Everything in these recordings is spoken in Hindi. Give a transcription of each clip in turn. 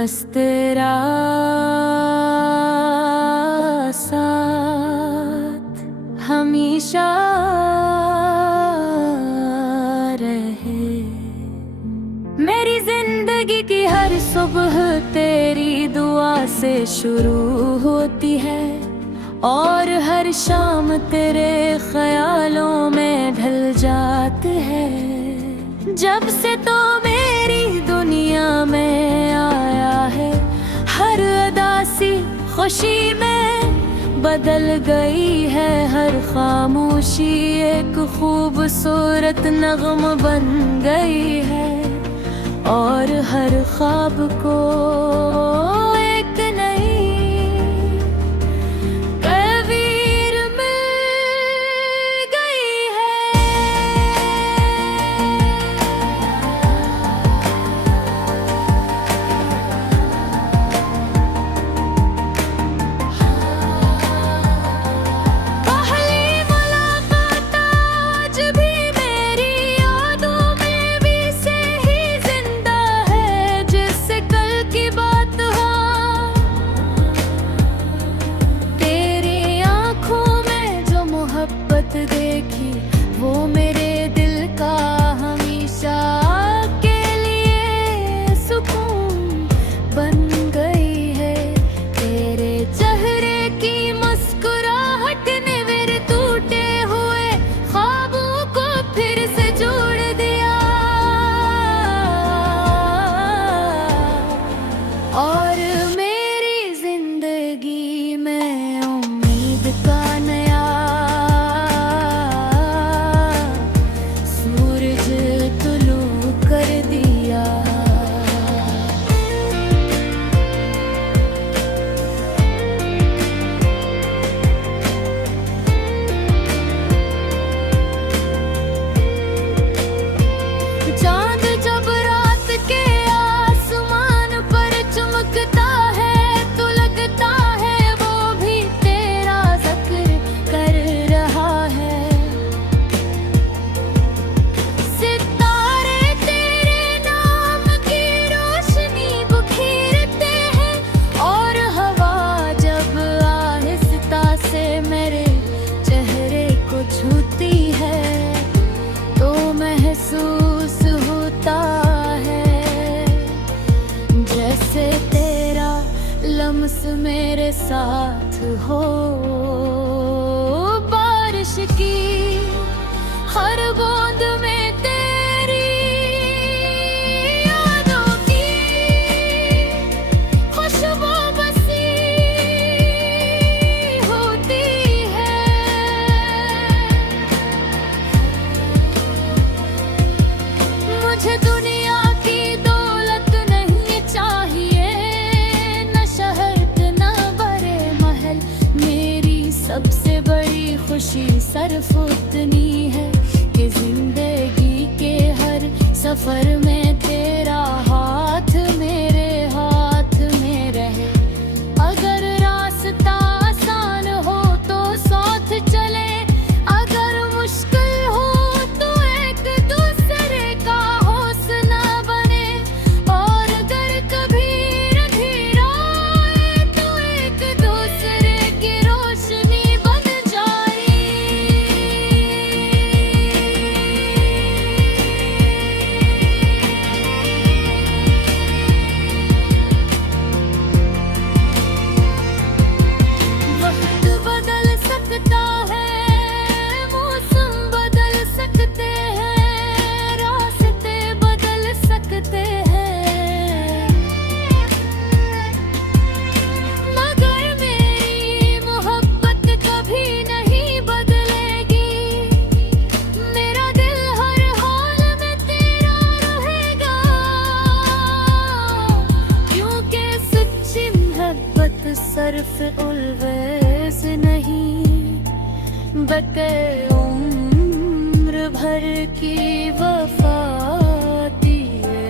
बस तेरा साथ हमेशा रहे। मेरी जिंदगी की हर सुबह तेरी दुआ से शुरू होती है और हर शाम तेरे ख्यालों में ढल जाती है। जब से तो मेरी दुनिया में आया है, हर उदासी खुशी में बदल गई है। हर खामोशी एक खूबसूरत नगम बन गई है और हर ख्वाब को एक नई तस्वीर मिल गई है। पहली मुलाकात आज भी मेरी यादों में भी से ही जिंदा है। जिससे कल की बात हो, तेरी आंखों में जो मोहब्बत देखी वो मेरे दिल का हमेशा के लिए सुकून बन गई है। तेरे चेहरे की मुस्कुराहट ने मेरे टूटे हुए ख्वाबों को फिर से जोड़ दिया और मेरी जिंदगी में उम्मीद का नया सूरज तुलू कर दिया। चांद जब रात के आसमान पर चमकता है तो लगता है वो भी तेरा जिक्र कर रहा है। सितारे तेरे नाम की रोशनी बिखेरते हैं और हवा जब आहिस्ता से मेरे चेहरे को छूती है तो महसूस होता है जैसे तेरा लम्स मेरे साथ हो। बारिश की हर बूंद में तेरी यादों की खुशबू बसी होती है। मुझे दुनिया की दौलत नहीं चाहिए, न शहर न बड़े महल। मेरी सबसे बड़ी खुशी सिर्फ उतनी है कि जिंदगी के हर सफर में तेरा हाथ मेरे हाथ में रहे। अगर रास्ता आसान हो तो साथ चले, अगर मुश्किल हो तो एक दूसरे का हौसला बने और अगर कभी अंधेरा आए तो एक दूसरे की रोशनी बन जाए। वक्त बदल सकता है, मौसम बदल सकते हैं, रास्ते बदल सकते हैं, मगर मेरी मोहब्बत कभी नहीं बदलेगी। मेरा दिल हर हाल में तेरा रहेगा क्योंकि सच्ची मोहब्बत सिर्फ उल्फत नहीं बल्कि उम्र भर की वफाती है।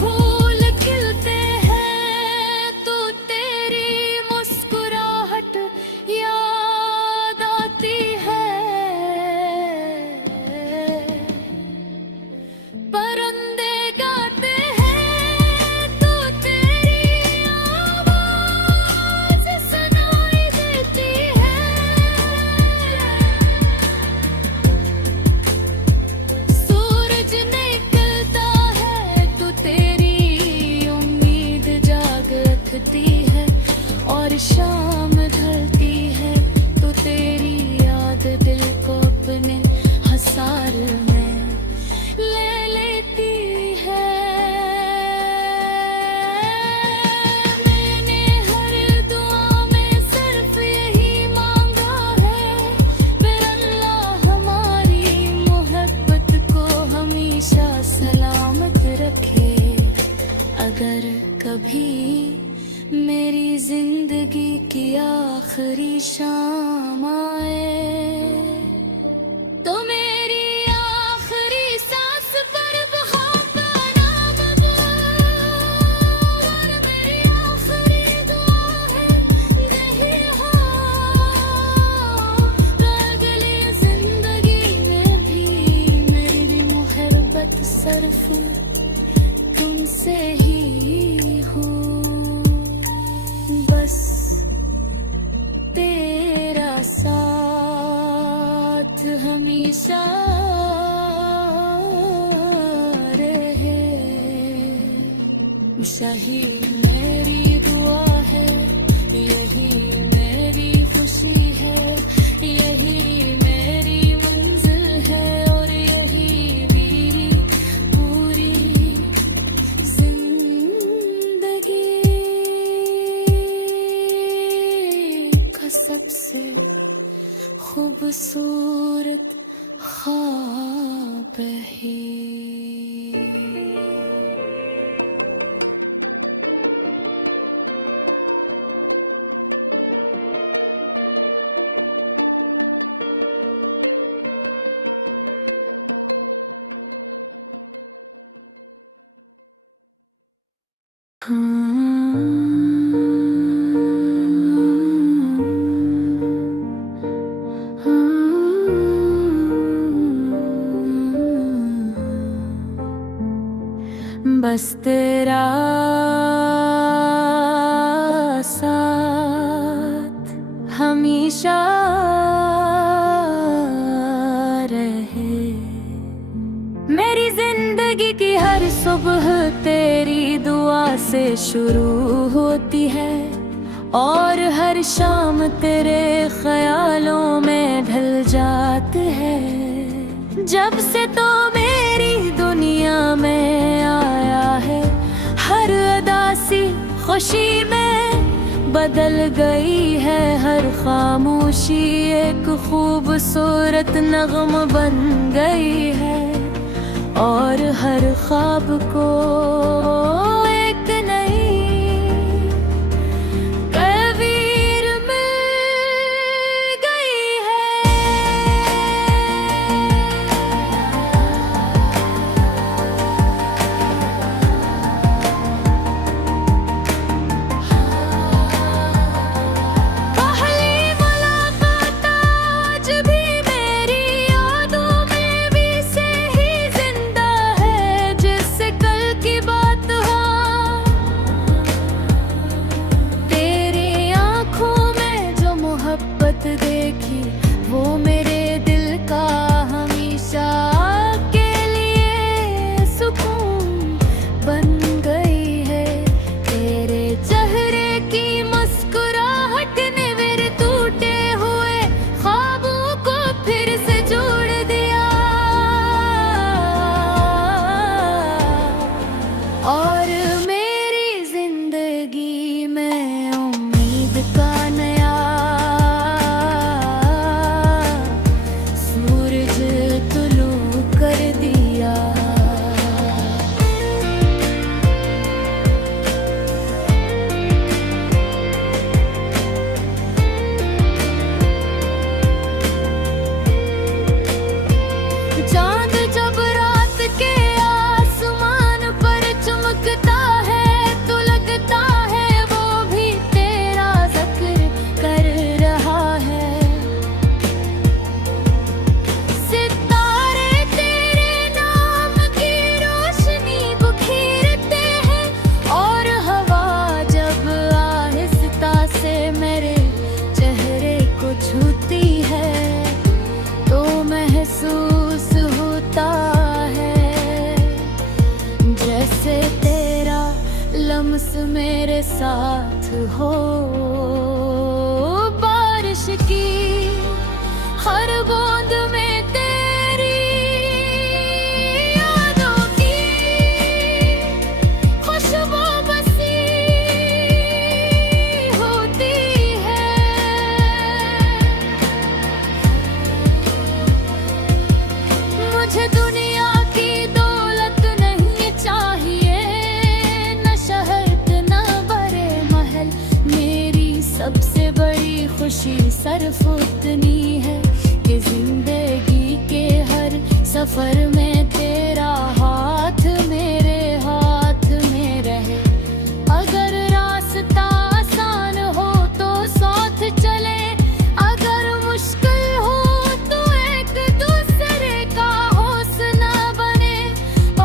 फूल खिलते हैं तो तेरी मुस्कुराहट शाम आए तो मेरी आखिरी सांस पर बहुत नाम और मेरी आखिरी दुआ है यही हो अगली जिंदगी में भी मेरी मोहब्बत सिर्फ तुमसे ही हो बस तेरा साथ हमेशा रहे यही मेरी दुआ है यही मेरी खुशी है यही मेरी मंजिल है और यही मेरी पूरी जिंदगी का सबसे खूबसूरत ख्वाब है बस तेरा साथ हमेशा रहे मेरी जिंदगी की हर सुबह तेरी दुआ से शुरू होती है और हर शाम तेरे ख्यालों में ढल जाती है जब से तो मेरी दुनिया में आया है हर अदासी खुशी में बदल गई है हर खामोशी एक खूबसूरत नगम बन गई है और हर ख्वाब को एक नई तस्वीर मिल गई है पहली मुलाकात आज भी मेरी यादों में भी से ही जिंदा है जिससे कल की बात हो तेरी आंखों में जो मोहब्बत देखी वो मेरे दिल का हमेशा के लिए सुकून बन गई है तेरे चेहरे की मुस्कुराहट ने मेरे टूटे हुए ख्वाबों को फिर से जोड़ दिया और मेरी जिंदगी में उम्मीद का नया सूरज तुलू कर दिया चांद जब रात के आसमान पर चमकता है तो लगता है वो भी तेरा जिक्र कर रहा है सितारे तेरे नाम की रोशनी बिखेरते हैं और हवा जब आहिस्ता से मेरे चेहरे को छूती है तो महसूस होता है जैसे तेरा लम्स मेरे साथ हो बारिश की हर बूंद में तेरी यादों की खुशबू बसी होती है मुझे दुनिया की दौलत नहीं चाहिए न शहर न बड़े महल में खुशी सिर्फ उतनी है कि जिंदगी के हर सफर में तेरा हाथ मेरे हाथ में रहे। अगर रास्ता आसान हो तो साथ चले, अगर मुश्किल हो तो एक दूसरे का हौसला बने,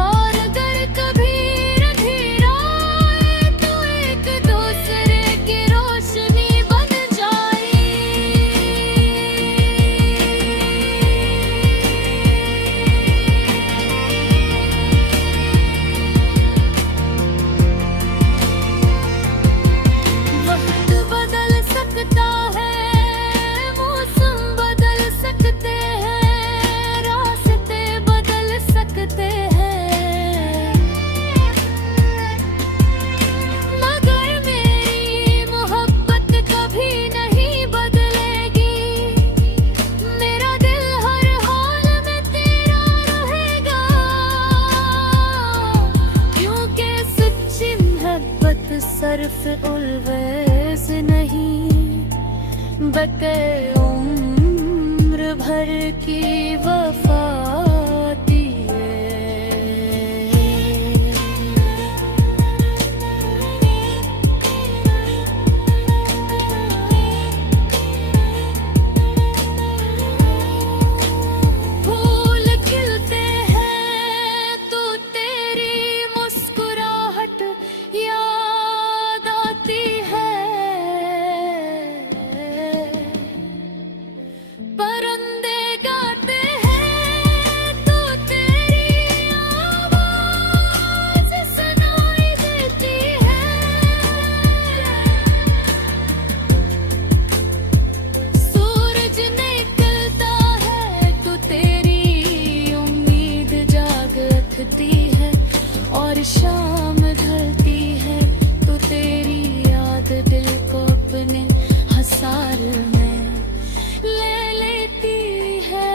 और अगर कभी अंधेरा आए तो एक दूसरे की रोशनी बन जाए। वक्त बदल सकता है, मौसम बदल सकते हैं, रास्ते बदल सकते हैं, मगर मेरी मोहब्बत कभी नहीं बदलेगी। मेरा दिल हर हाल में तेरा रहेगा, क्योंकि सच्ची मोहब्बत सिर्फ उल्फत नहीं बल्कि उम्र भर की वफाती फूल खिलते हैं तो तेरी मुस्कुराहट याद आती है, परिंदे गाते हैं तो तेरी आवाज सुनाई देती है। सूरज निकलता है तो तेरी उम्मीद जाग रखती है, और शाम ढलती है तो तेरी याद दिल को अपने हसार में ले लेती है।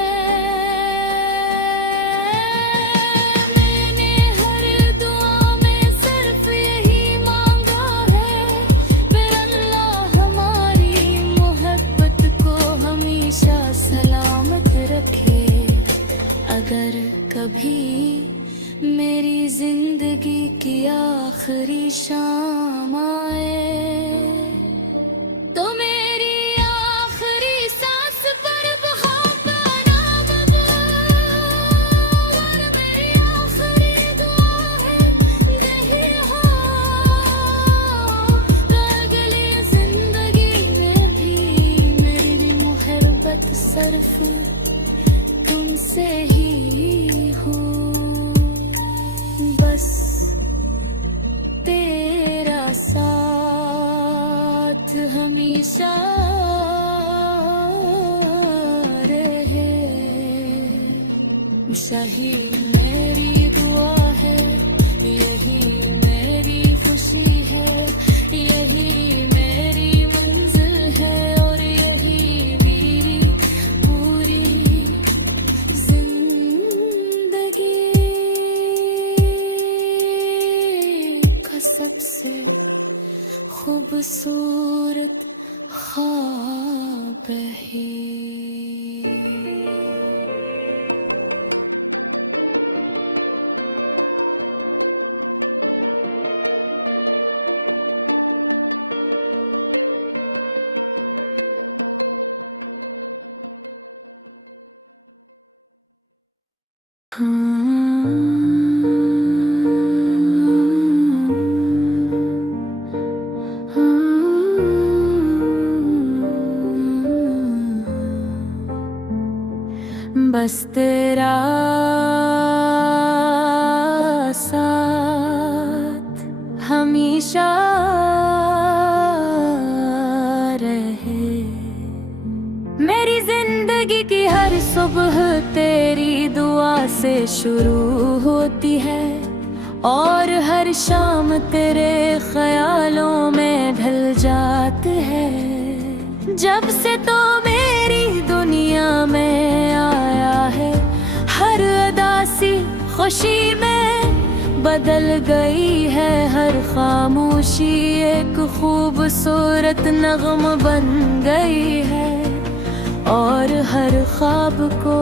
मैंने हर दुआ में सिर्फ यही मांगा है, फिर अल्लाह हमारी मोहब्बत को हमेशा सलामत रखे। अगर कभी मेरी जिंदगी की आखिरी शाम आए तो मेरी आखिरी सांस पर बहाव नाम वो, और मेरी आखिरी दुआ है यही हो, अगली जिंदगी में भी मेरी मोहब्बत सिर्फ तुमसे ही हो, बस तेरा साथ हमेशा रहे। यही मेरी दुआ है, यही मेरी खुशी है, यही मेरी मंजिल है, और यही मेरी पूरी जिंदगी का सबसे खूबसूरत ख्वाब है। बस तेरा साथ हमेशा रहे। मेरी जिंदगी की हर सुबह तेरी दुआ से शुरू होती है, और हर शाम तेरे ख्यालों में ढल जाते हैं। जब से तो मेरी दुनिया में आया है, हर अदासी खुशी में बदल गई है, हर खामोशी एक खूबसूरत नगम बन गई है, और हर ख्वाब को